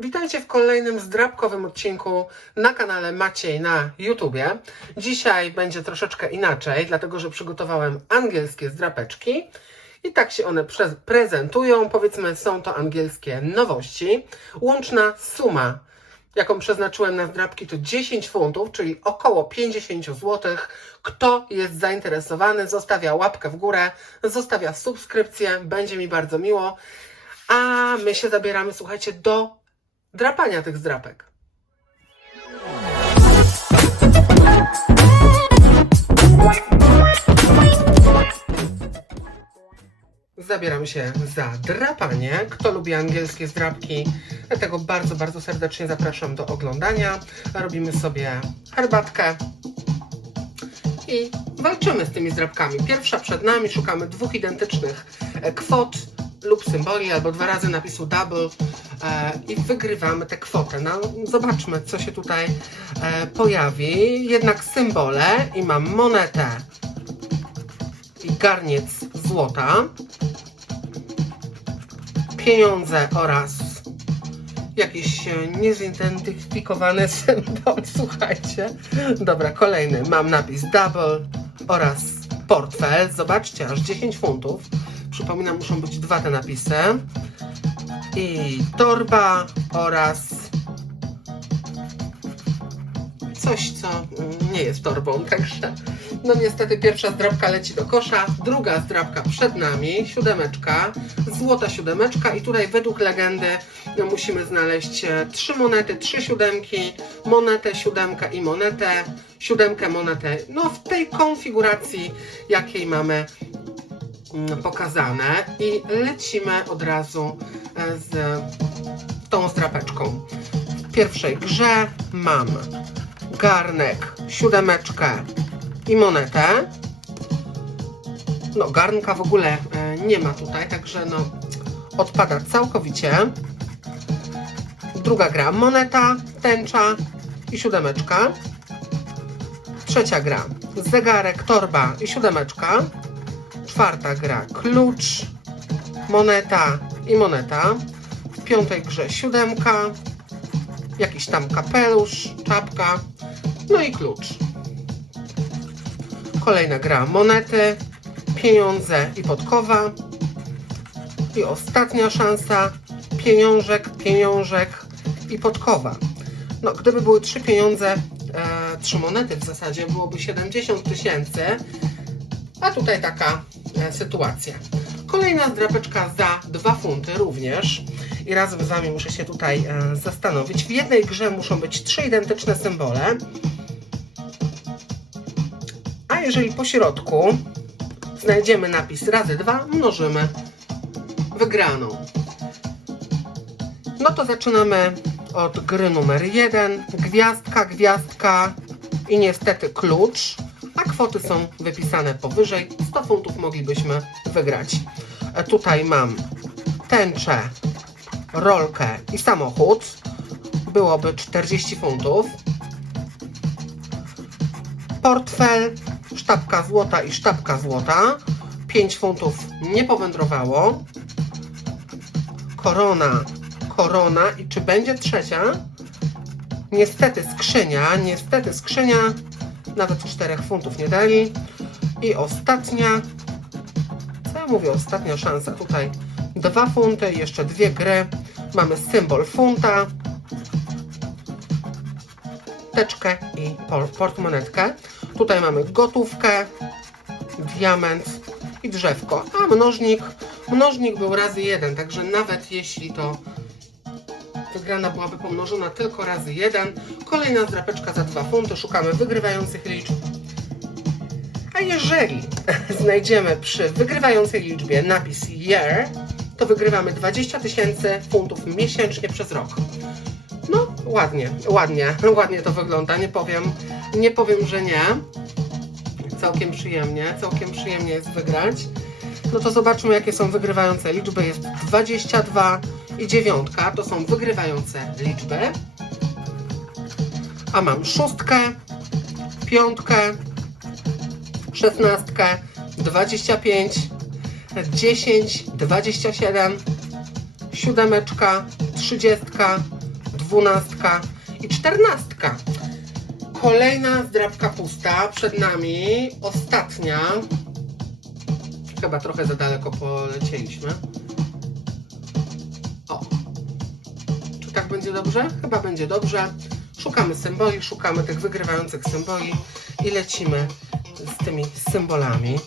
Witajcie w kolejnym zdrabkowym odcinku na kanale Maciej na YouTubie. Dzisiaj będzie troszeczkę inaczej, dlatego że przygotowałem angielskie zdrapeczki i tak się one prezentują. Powiedzmy, są to angielskie nowości. Łączna suma, jaką przeznaczyłem na zdrapki, to 10 funtów, czyli około 50 zł. Kto jest zainteresowany, zostawia łapkę w górę, zostawia subskrypcję, będzie mi bardzo miło. A my się zabieramy, słuchajcie, do drapania tych zdrapek. Zabieram się za drapanie. Kto lubi angielskie zdrapki, dlatego bardzo, bardzo serdecznie zapraszam do oglądania. Robimy sobie herbatkę i walczymy z tymi zdrapkami. Pierwsza przed nami, szukamy dwóch identycznych kwot lub symboli, albo dwa razy napisu double e, i wygrywamy tę kwotę. No, zobaczmy, co się tutaj e, pojawi. Jednak symbole i mam monetę i garniec złota, pieniądze oraz jakiś e, niezidentyfikowany symbol, słuchajcie. Dobra, kolejny. Mam napis double oraz portfel. Zobaczcie, aż 10 funtów. Przypominam, muszą być dwa te napisy. I torba oraz coś, co nie jest torbą, także no niestety pierwsza zdrabka leci do kosza, druga zdrabka przed nami, siódemeczka, złota siódemeczka i tutaj według legendy no, musimy znaleźć e, trzy monety, trzy siódemki, monetę, siódemkę i monetę, siódemkę, monetę, no w tej konfiguracji, jakiej mamy pokazane i lecimy od razu e, z tą zdrapeczką. W pierwszej grze mam garnek, siódemeczkę i monetę. No, garnka w ogóle e, nie ma tutaj, także no odpada całkowicie. Druga gra moneta, tęcza i siódemeczka. Trzecia gra zegarek, torba i siódemeczka. Czwarta gra klucz, moneta i moneta. W piątej grze siódemka, jakiś tam kapelusz, czapka, no i klucz. Kolejna gra monety, pieniądze i podkowa. I ostatnia szansa pieniążek, pieniążek i podkowa. No, gdyby były trzy pieniądze, e, trzy monety w zasadzie, byłoby 70 tysięcy, a tutaj taka e, sytuacja. Kolejna zdrapeczka za 2 funty również. I razem z Wami muszę się tutaj e, zastanowić. W jednej grze muszą być trzy identyczne symbole. A jeżeli po środku znajdziemy napis razy 2, mnożymy wygraną. No to zaczynamy od gry numer 1. Gwiazdka, gwiazdka i niestety klucz. Kwoty są wypisane powyżej. 100 funtów moglibyśmy wygrać. E, Tutaj mam tęczę, rolkę i samochód. Byłoby 40 funtów. Portfel, sztabka złota i sztabka złota. 5 funtów nie powędrowało. Korona, korona i czy będzie trzecia? Niestety skrzynia, niestety skrzynia. Nawet 4 funtów nie dali. I ostatnia, co ja mówię, ostatnia szansa tutaj. 2 funty, jeszcze dwie gry. Mamy symbol funta, teczkę i por- portmonetkę. Tutaj mamy gotówkę, diament i drzewko, a mnożnik, mnożnik był razy jeden, także nawet jeśli to wygrana byłaby pomnożona tylko razy jeden, kolejna zdrapeczka za 2 funty, szukamy wygrywających liczb. A jeżeli znajdziemy przy wygrywającej liczbie napis year, to wygrywamy 20 tysięcy funtów miesięcznie przez rok. No, ładnie, ładnie, ładnie to wygląda, nie powiem, nie powiem, że nie. Całkiem przyjemnie, całkiem przyjemnie jest wygrać. No to zobaczmy, jakie są wygrywające liczby. Jest 22 i dziewiątka, to są wygrywające liczby. A mam szóstkę, piątkę, szesnastkę, 25, 10, 27, siódemeczka, trzydziestka, dwunastka i czternastka. Kolejna zdrabka pusta przed nami, ostatnia. Chyba trochę za daleko polecieliśmy. Będzie dobrze? Chyba będzie dobrze. Szukamy symboli, szukamy tych wygrywających symboli i lecimy z tymi symbolami.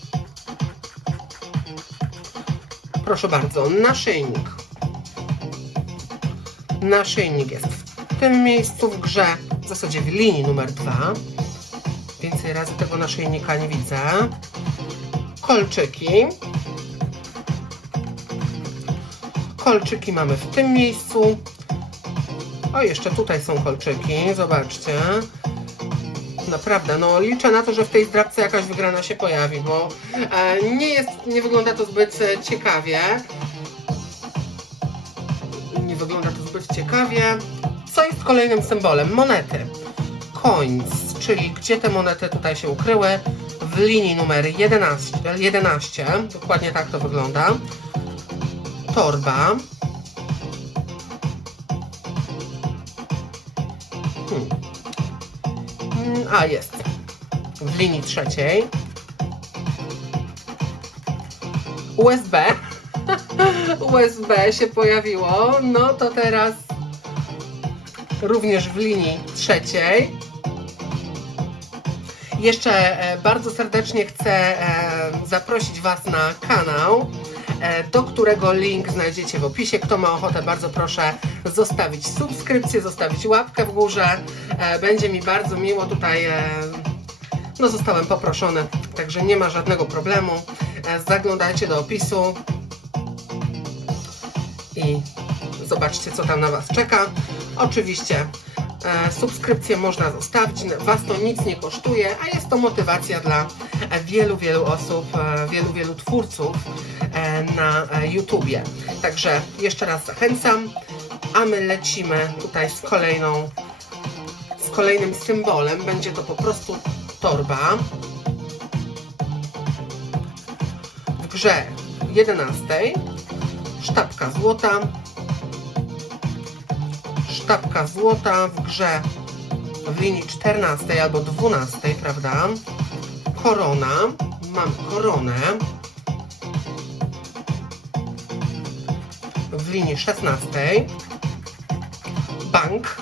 Proszę bardzo, naszyjnik. Naszyjnik jest w tym miejscu w grze, w zasadzie w linii numer dwa. Więcej razy tego naszyjnika nie widzę. Kolczyki. Kolczyki mamy w tym miejscu. O, jeszcze tutaj są kolczyki, zobaczcie. Naprawdę, no liczę na to, że w tej zdrabce jakaś wygrana się pojawi, bo e, nie jest, nie wygląda to zbyt e, ciekawie. Nie wygląda to zbyt ciekawie. Co jest kolejnym symbolem? Monety. Coins, czyli gdzie te monety tutaj się ukryły? W linii numer 11, 11 dokładnie tak to wygląda. Torba. A, jest. W linii trzeciej. USB. USB się pojawiło. No to teraz również w linii trzeciej. Jeszcze e, bardzo serdecznie chcę e, zaprosić Was na kanał, do którego link znajdziecie w opisie. Kto ma ochotę, bardzo proszę zostawić subskrypcję, zostawić łapkę w górze. E, Będzie mi bardzo miło tutaj. e, No, zostałem poproszony, także nie ma żadnego problemu. E, Zaglądajcie do opisu i zobaczcie, co tam na Was czeka. Oczywiście e, subskrypcję można zostawić, Was to nic nie kosztuje, a jest to motywacja dla wielu, wielu osób, e, wielu, wielu twórców e, na e, YouTubie. Także jeszcze raz zachęcam, a my lecimy tutaj z kolejną, z kolejnym symbolem. Będzie to po prostu torba. W grze 11 sztabka złota, sztabka złota w grze w linii 14 albo 12, prawda? Korona, mam koronę w linii 16, bank,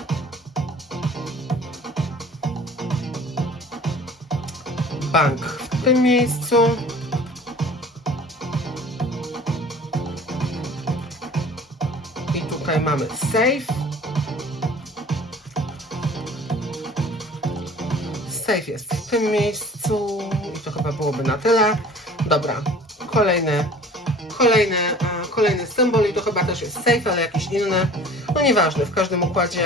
bank w tym miejscu. I tutaj mamy safe. Jest w tym miejscu i to chyba byłoby na tyle. Dobra, kolejny, kolejny, e, kolejny symbol i to chyba też jest safe, ale jakiś inny. No nieważne, w każdym układzie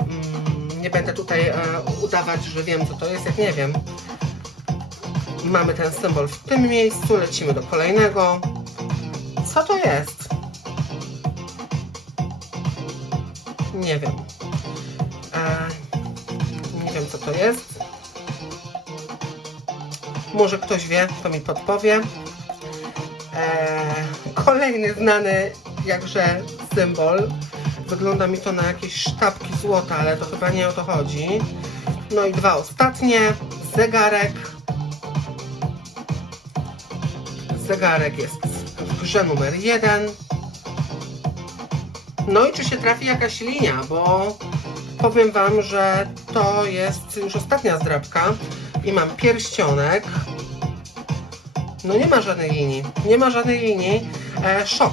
mm, nie będę tutaj e, udawać, że wiem co to jest, jak nie wiem. Mamy ten symbol w tym miejscu, lecimy do kolejnego. Co to jest? Nie wiem. Co to jest. Może ktoś wie, to mi podpowie. E, kolejny znany jakże symbol. Wygląda mi to na jakieś sztabki złota, ale to chyba nie o to chodzi. No i dwa ostatnie. Zegarek. Zegarek jest w grze numer jeden. No i czy się trafi jakaś linia, bo powiem Wam, że to jest już ostatnia zdrabka i mam pierścionek. No nie ma żadnej linii, nie ma żadnej linii. E, szok,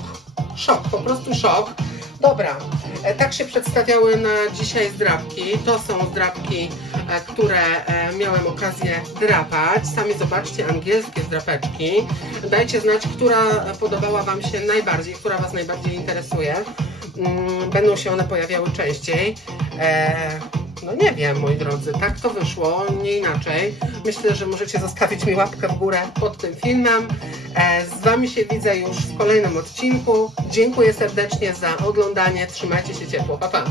szok, po prostu szok. Dobra, e, tak się przedstawiały na dzisiaj zdrabki. To są zdrabki, e, które e, miałem okazję drapać. Sami zobaczcie angielskie zdrapeczki. Dajcie znać, która podobała Wam się najbardziej, która Was najbardziej interesuje. Mm, Będą się one pojawiały częściej. E, no nie wiem, moi drodzy, tak to wyszło, nie inaczej. Myślę, że możecie zostawić mi łapkę w górę pod tym filmem. E, z Wami się widzę już w kolejnym odcinku. Dziękuję serdecznie za oglądanie. Trzymajcie się ciepło. Pa, pa.